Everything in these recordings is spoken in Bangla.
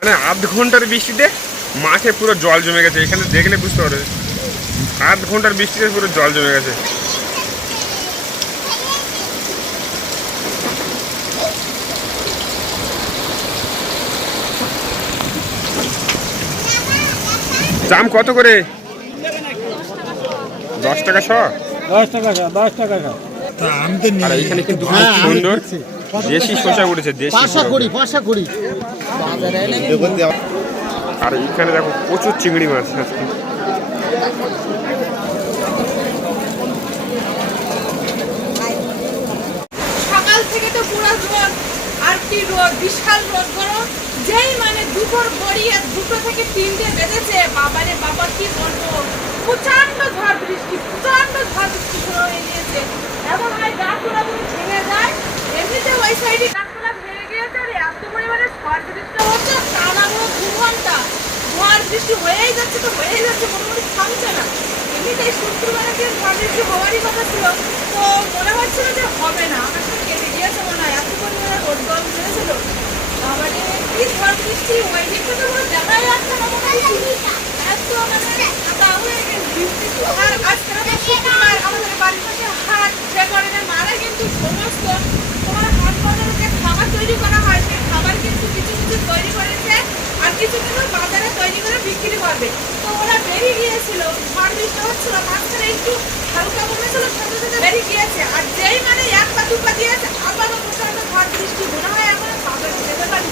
মানে আধ ঘন্টার বৃষ্টিতে মাঠে পুরো জল জমে গেছে। এখানে দেখলে বুঝতে পারবে, আধ ঘন্টার বৃষ্টিতে পুরো জল জমে গেছে। জাম কত করে? 10 টাকা শ। 10 টাকা 10 টাকা। আর এইখানে কিন্তু সুন্দর দেশি শসা উঠেছে, দেশি পাশা করি। আর এইখানে দেখো প্রচুর চিংড়ি মাছ আজকে। সকাল থেকে তো পুরো রোদ, আর কি রোদ, বিশাল রোদ গরম। যেই মানে দুপুর গড়িয়ে 2টো থেকে 3টে বেজেছে, বাবারে বাবা কি বলবো, প্রচন্ড ঝড় বৃষ্টি শুরু হয়ে গিয়েছে। এমন হয় গাছগুলো পুরো ভেঙে যায়। এমনিতে ওই সাইডে গাছগুলো ভেঙে গিয়েছে, আর এত পরিমাণে ঝড় বৃষ্টি হচ্ছে, টানা 2 ঘন্টা ঝড় বৃষ্টি হয়েই যাচ্ছে, মোটামুটি থামছে না। এমনিতেই শুক্রবারে যে ঝড় বৃষ্টি হওয়ারই কথা ছিল, তো মনে হচ্ছিল যে হবে না, আমার সাথে কেটে গিয়েছে মনে হয়, এত পরিমাণে রোদ গরম হয়েছিল। মানে কি ঝড় বৃষ্টি, ওই দিকটা তো কোনো দেখাই যাচ্ছে না, মনে হয় এত মানে কাদা হয়ে গেছে। আর আজকে শুক্রবার আমাদের বাড়ির পাশে হাট, যে কারণে মারা কিন্তু সমস্ত তোমার হাট বাজারে যে খাবার তৈরি করা হয়, সেই খাবার কিন্তু কিছু তৈরি করেছে, আর কিছু বাজারে তৈরি করে বিক্রি করবে। তো ওরা বেরিয়ে গিয়েছিল, ঝড় বৃষ্টি হচ্ছিল, মাঝখানে একটু হালকা কমেছিল, সাথে সাথে বেরিয়ে গিয়েছে। আর যেই মানে 1 পা 2 পা দিয়েছে, আবারও প্রচন্ড ঝড় বৃষ্টি। মনে হয় এখন বাজারে যেতে পারি,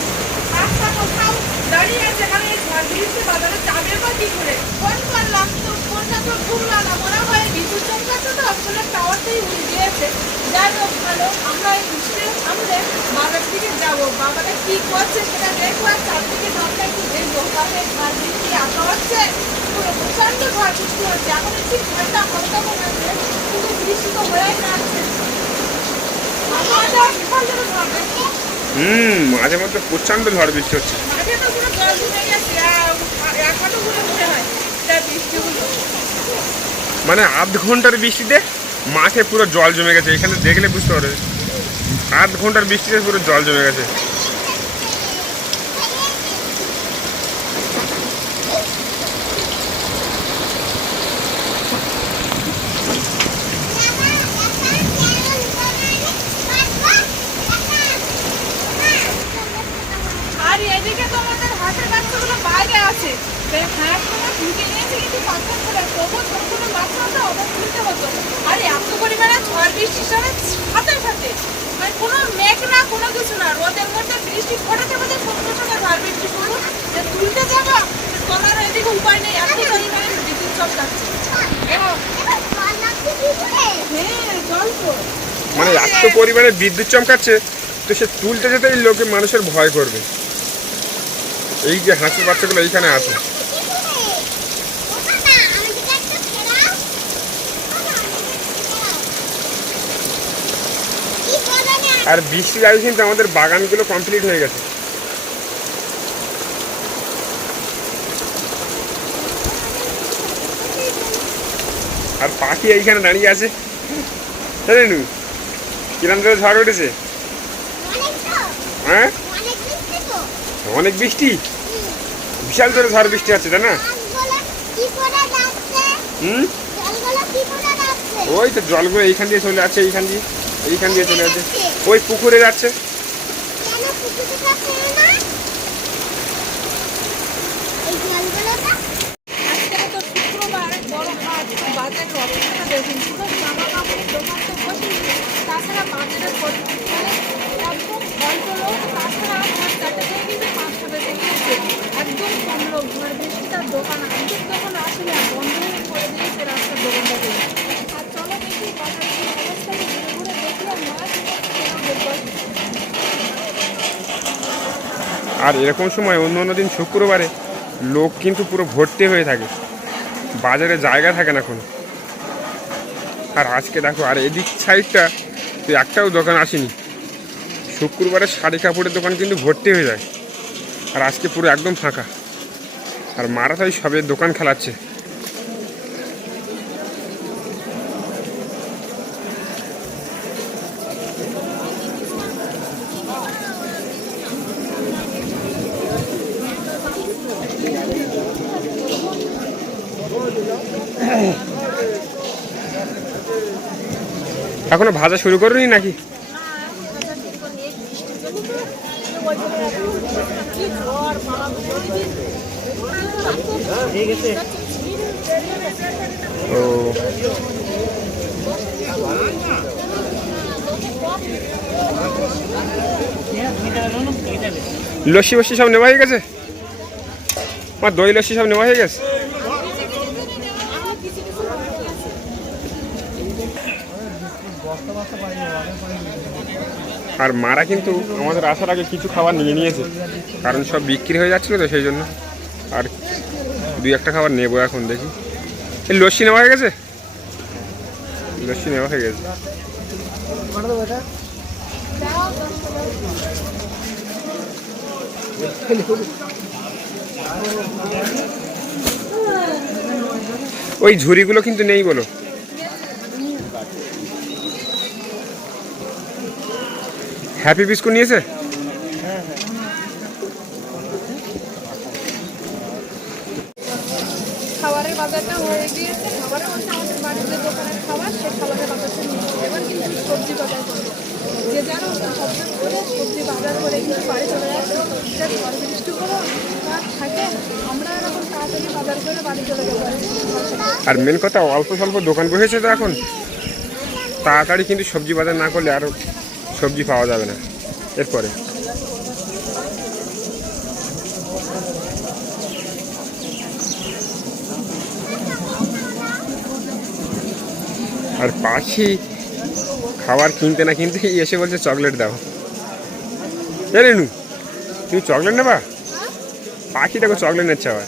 রাস্তা কোথাও দাঁড়িয়ে আছে, এখানে এই ঝড় বৃষ্টি বাজারে যাবে বা কি করে। ফোন করলাম তো ফোনটা তো ঢুকলো না, মনে হয় বিদ্যুৎ চমকাচ্ছে, তো ফোনের টাওয়ারটাই উড়ে গিয়েছে। যাই হোক ভালো, আমরা এই বৃষ্টির সামনে বাজার দিকে যাবো, বাবাটা কি করছে সেটা দেখবো, আর চারদিকে ঝড়টা একটু দেখবো। কারণ ঝড় বৃষ্টি আসা হচ্ছে, পুরো প্রচন্ড ঝড় বৃষ্টি হচ্ছে। এখন একটু ঝড়টা হালকা কমেছে, কিন্তু বৃষ্টি তো হয়ে যাচ্ছে। মাঝে মধ্যে প্রচন্ড ঝড় বৃষ্টি হচ্ছে। মাঠে তো পুরো জল জমে গেছে, এক হাঁটু করে মনে হয় বৃষ্টিগুলো। মানে আধ ঘন্টার বৃষ্টিতে মাঠে পুরো জল জমে গেছে। এখানে দেখলে বুঝতে পারবে, আধ ঘন্টার বৃষ্টিতে পুরো জল জমে গেছে। আর এদিকে তো আমাদের হাঁসের বাচ্চাগুলো বাইরে আছে, হাঁসগুলো ঢুকে নিয়েছে কিন্তু পাথর করে, তবু ছোট বাচ্চাটা অবাক তুলতে হতো। আর এত পরিমাণে ঝড় বৃষ্টির সাথে মানে কোনো মেঘ না, কোনো কিছু না, রোদের মধ্যে বৃষ্টি ফোটাতে ফোটাতে সঙ্গে সঙ্গে ঝড় বৃষ্টি শুরু। তুলতে যাবো, তোলার এদিকে উপায় নেই, এত পরিমাণে বিদ্যুৎ চমকাচ্ছে। হ্যাঁ জল তো মানে এত পরিমাণে বিদ্যুৎ চমকাচ্ছে, তো সে তুলতে যেতেই লোকে মানুষের ভয় করবে। এই যে হাঁসের বাচ্চাগুলো এইখানে আছে, আর বৃষ্টির আগে কিন্তু আমাদের বাগানগুলো কমপ্লিট হয়ে গেছে। আর পাখি এইখানে দাঁড়িয়ে আছে, জানেন কিরম ধরে ঝড় উঠেছে। হ্যাঁ অনেক বৃষ্টি, বিশাল ধরে ঝড় বৃষ্টি আছে, তাই না? ওই তো জলগুলো এইখান দিয়ে চলে যাচ্ছে, এইখান দিয়ে চলে যাচ্ছে, ওই পুকুরে যাচ্ছে। আজকে তো শুক্রবার, বড় হাট, বাজারের অবস্থাটা দেখুন, শুধু জামা কাপড়ের দোকান তো বসেই, তাছাড়া বাজারের পরিস্থিতি একদম অল্প লোক, তাছাড়া আমার 4টে থেকে কিন্তু 5টা বেজে গিয়েছে, একদম কম লোক। ঝড় বৃষ্টিটার দোকান, আমাদের দোকান আসলে বন্ধ হয়ে করে দিয়েছে রাস্তার দোকানটাকে। আর চলো দেখি বাজারের কি অবস্থা, ঘুরে ঘুরে দেখলাম মাছ দেখবো। আর এরকম সময় অন্য দিন শুক্রবারে লোক কিন্তু পুরো ভর্তি হয়ে থাকে, বাজারে জায়গা থাকে না কোনো। আর আজকে দেখো, আর এদিক সাইডটা তো একটাও দোকান আসেনি। শুক্রবারে শাড়ি কাপড়ের দোকান কিন্তু ভর্তি হয়ে যায়, আর আজকে পুরো একদম ফাঁকা। আর মারাথাই সবে দোকান খেলাচ্ছে। এখনো ভাজা শুরু করুনি নাকি? ও লস্যি বস্যি সব নেওয়া হয়ে গেছে? আমার দই লস্যি সব নেওয়া হয়ে গেছে? আর মারা কিন্তু আমাদের আসার আগে কিছু খাবার নিয়ে নিয়েছে, কারণ সব বিক্রি হয়ে যাচ্ছিল তো সেই জন্য। আর দুই একটা খাবার নেবো এখন, দেখি। এই লস্যি নেওয়া হয়ে গেছে? লস্যি নেওয়া হয়ে গেছে। ওই ঝুড়িগুলো কিন্তু নেই বলো। হ্যাপি বিস্কুট নিয়েছে? খাবারের বাজারটা হয়ে গিয়েছে। খাবারের মধ্যে আমাদের বাড়িতে দোকানের খাবার, সেই খাবারের বাজারটা নিয়েছে। এবার কিন্তু সবজি বাজার করবো। যে যেন সবজি করে সবজি বাজার করে কিন্তু বাড়ি চলে যাচ্ছে। সবজিটা ঝড় বৃষ্টিগুলো আর থাকে, আমরা এরকম তাড়াতাড়ি বাজার করে বাড়ি চলে যাবো। আর মেন কথা, অল্প স্বল্প দোকান বসেছে তো এখন, তাড়াতাড়ি কিন্তু সবজি বাজার না করলে আরও সবজি পাওয়া যাবে না এরপরে। আর পাখি খাবার কিনতে না কিনতে এসে বলছে চকলেট দাও। এ রেনু, তুমি চকলেট নেবা? পাখি দেখো চকলেট নিচ্ছে আবার।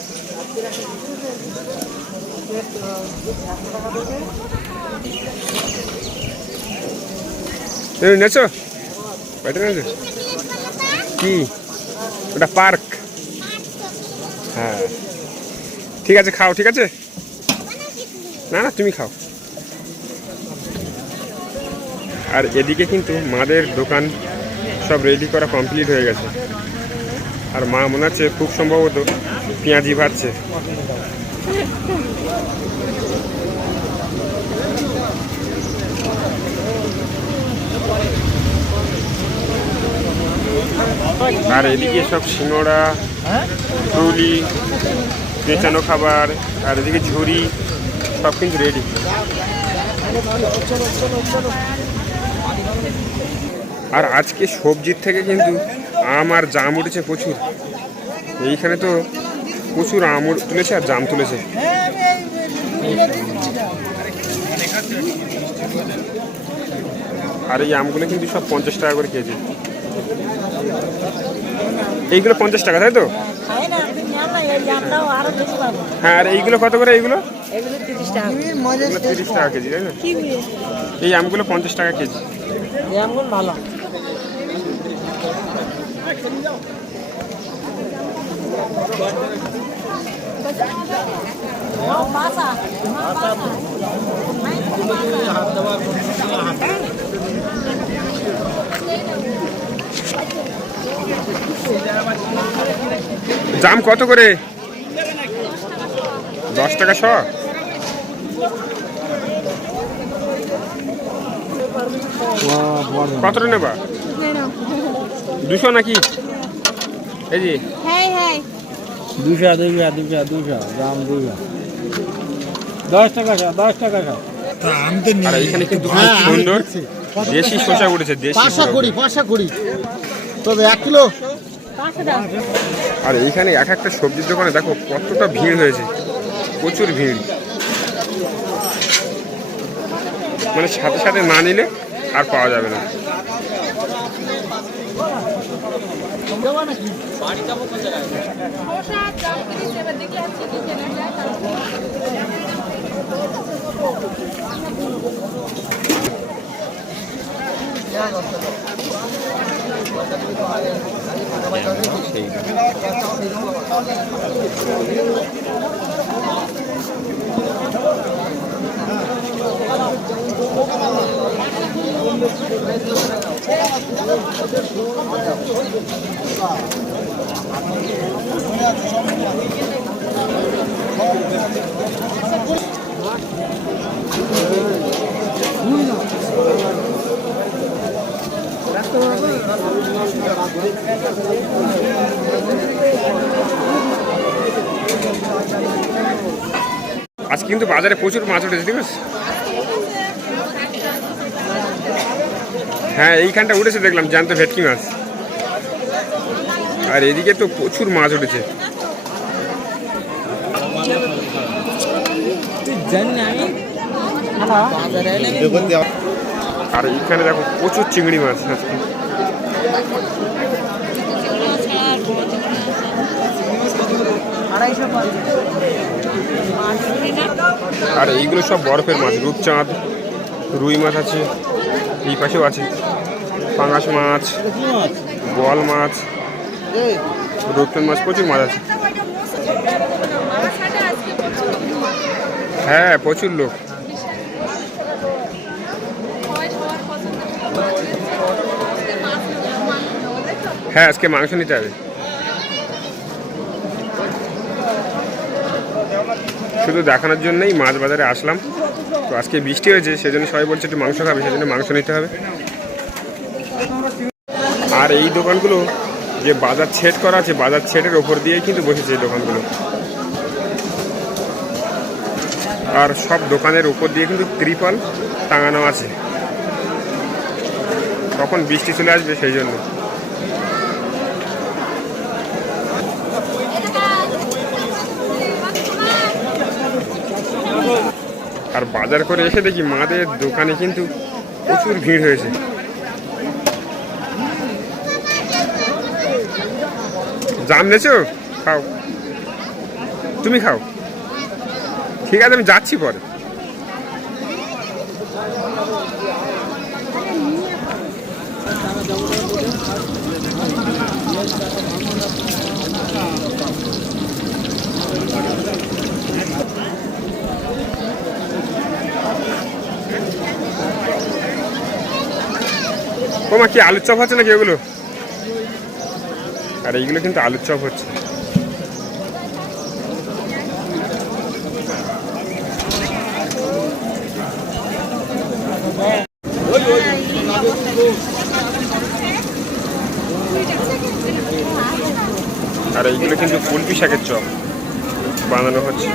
রেনু নেছো? ওইটা নেছো কি? ওটা পার্ক। হ্যাঁ ঠিক আছে, খাও। ঠিক আছে, না না তুমি খাও। আর এদিকে কিন্তু মাদের দোকান সব রেডি করা কমপ্লিট হয়ে গেছে। আর মা মনে হচ্ছে খুব সম্ভবত পেঁয়াজি ভাজছে। আর এদিকে সব সিঙ্গড়া, রুলি, পেঁচানো খাবার, আর এদিকে ঝুড়ি সব কিন্তু রেডি। আর আজকে সবজির থেকে কিন্তু আম আর জাম উঠেছে প্রচুর। এইখানে তো প্রচুর আম তুলেছে আর জাম তুলেছে। আর এই আমগুলো কিন্তু সব 50 টাকা করে কেজি। এইগুলো 50 টাকা, তাই তো? হ্যাঁ, আর এইগুলো কত করে? এইগুলো 30 টাকা কেজি, তাই না? এই আমগুলো 50 টাকা কেজি। ভালো। জাম কত করে? 10 টাকা শ। কতটা নেবা? 200 নাকি? এই যে 200 দাম 200। 10 টাকা 10 টাকা। আর এইখানে কিন্তু খুব সুন্দর দেশি শসা উঠেছে। দেশি 500 কুড়ি তবে 1 কিলো। আর এইখানে এক একটা সবজির দোকানে দেখো কতটা ভিড় হয়েছে, প্রচুর ভিড়। মানে সাথে সাথে না নিলে আর পাওয়া যাবে না। আজ কিন্তু বাজারে প্রচুর মাছ উঠেছে, ঠিক আছে? হ্যাঁ, এইখানটা উঠেছে দেখলাম জ্যান্ত ভেটকি মাছ। আর এদিকে তো প্রচুর মাছ উঠেছে। আর এইখানে দেখো প্রচুর চিংড়ি মাছ আজকে। আর এইগুলো সব বরফের মাছ, রূপচাঁদ, রুই মাছ আছে, এই পাশেও আছে পাঙাশ মাছ, বোয়াল মাছ, রূপচাঁদ মাছ, প্রচুর মাছ আছে। হ্যাঁ, প্রচুর লোক। হ্যাঁ, আজকে মাংস নিতে হবে। শুধু দেখানোর জন্যই মাছ বাজারে আসলাম। তো আজকে বৃষ্টি হয়েছে, সেজন্য সবাই বলছে একটু মাংস খাবে, সেজন্য মাংস নিতে হবে। আর এই দোকানগুলো যে বাজার ছেট করা আছে, বাজার ছেটের ওপর দিয়েই কিন্তু বসেছে এই দোকানগুলো। আর সব দোকানের উপর দিয়ে কিন্তু ত্রিপল টাঙানো আছে, কখন বৃষ্টি চলে আসবে সেই জন্য। আর বাজার করে এসে দেখি মাদের দোকানে কিন্তু প্রচুর ভিড় হয়েছে। জাম নেছো? খাও, তুমি খাও। ঠিক আছে, আমি যাচ্ছি পরে। ওমা, কি আলুর চপ হচ্ছে নাকি এগুলো? আর এইগুলো কিন্তু আলুর চপ হচ্ছে। আর এইগুলো কিন্তু কুলপি শাকের চপ বানানো হচ্ছে।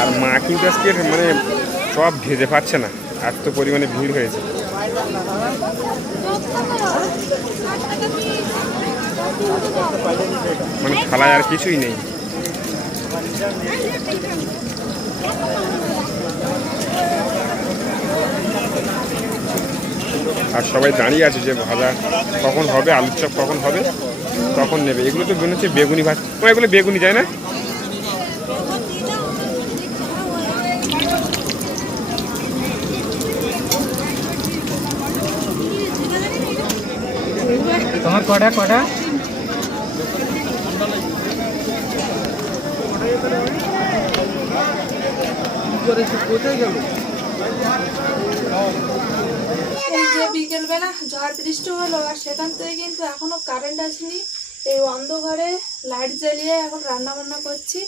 আর মা কিন্তু আজকে মানে সব ভেজে পাচ্ছে না, এত পরিমাণে ভিড় হয়েছে। মানে খালায় আর কিছুই নেই। আর সবাই দাঁড়িয়ে আছে যে ভাজা কখন হবে, আলুর চপ কখন হবে, তখন নেবে। এগুলো তো মনে হচ্ছে বেগুনি ভাত, এগুলো বেগুনি যায় না? তোমার কটা কটা কোথায় গেল? এই যে বিকেলবেলা ঝড় বৃষ্টি হলো, আর সেখান থেকে কিন্তু এখনো কারেন্ট আসেনি। এই অন্ধকারে লাইট জ্বালিয়ে এখন রান্না বান্না করছি।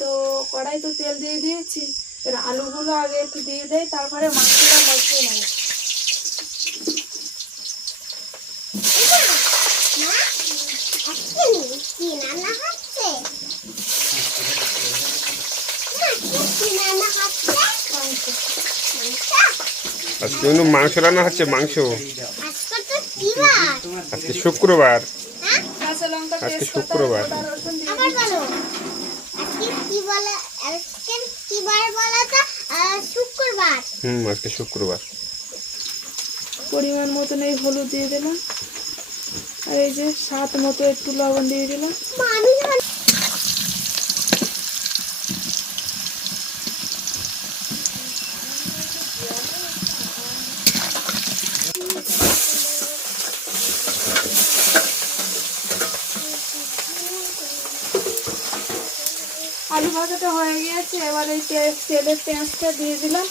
তো কড়াই তো তেল দিয়ে দিয়েছি, এর আলুগুলো আগে একটু দিয়ে দেয়, তারপরে মাংসটা মশিয়ে নেব। আজকে কিন্তু মাংস রান্না হচ্ছে, মাংস। আজকে শুক্রবার, আজকে শুক্রবার। আজকে শুক্রবার। পরিমাণ মতন এই হলুদ দিয়ে দিলাম, আর এই যে স্বাদ মতো একটু লবণ দিয়ে দিলাম। আলু ভাজাটা হয়ে গিয়েছে, এবার এই তেলে পেঁয়াজটা দিয়ে দিলাম।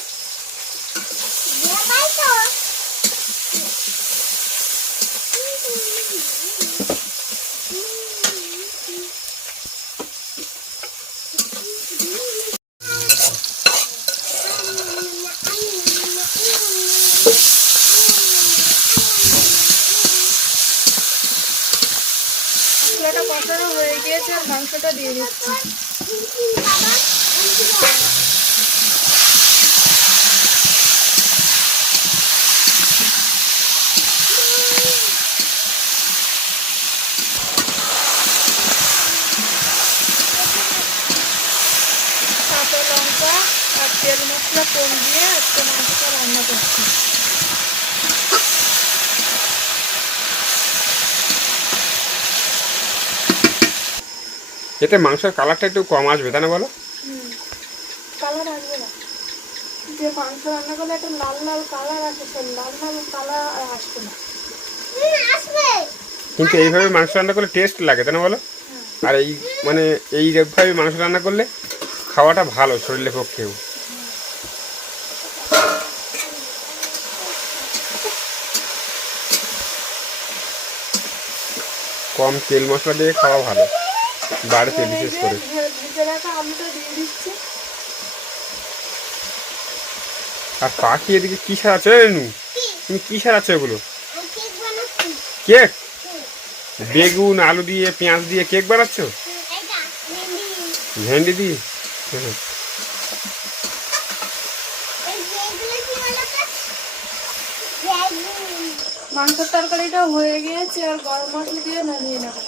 মশলাটা কষানো হয়ে গিয়েছে, আর মাংসটা দিয়ে দিচ্ছি। কাঁচা লঙ্কা আর তেল মশলা কম দিয়ে আজকে মাংসটা রান্না করছি। এতে মাংসের কালারটা একটু কম আসবে, তাই না বলো? কালার আসবে না, যে মাংস রান্না করলে একটা লাল লাল কালার আসে, সেই লাল লাল কালার আসবে না। কিন্তু এইভাবে মাংস রান্না করলে টেস্ট লাগে, তাই না বলো? আর এই মানে এইভাবে মাংস রান্না করলে খাওয়াটা ভালো শরীরের পক্ষেও। কম তেল মশলা দিয়ে খাওয়া ভালো, বাড়িতে বিশেষ করে। ভেজে রাখা আলুটা দিয়ে দিচ্ছি। আর পাখি এদিকে কি সারাচ্ছ রেনু? তুমি কি সারাচ্ছ এগুলো? কেক? বেগুন আলু দিয়ে পেঁয়াজ দিয়ে কেক বানাচ্ছ? ভেন্ডি দিয়ে? মাংসের তরকারিটা হয়ে গিয়েছে, আর গরম মশলা দিয়ে নামিয়ে নেবো।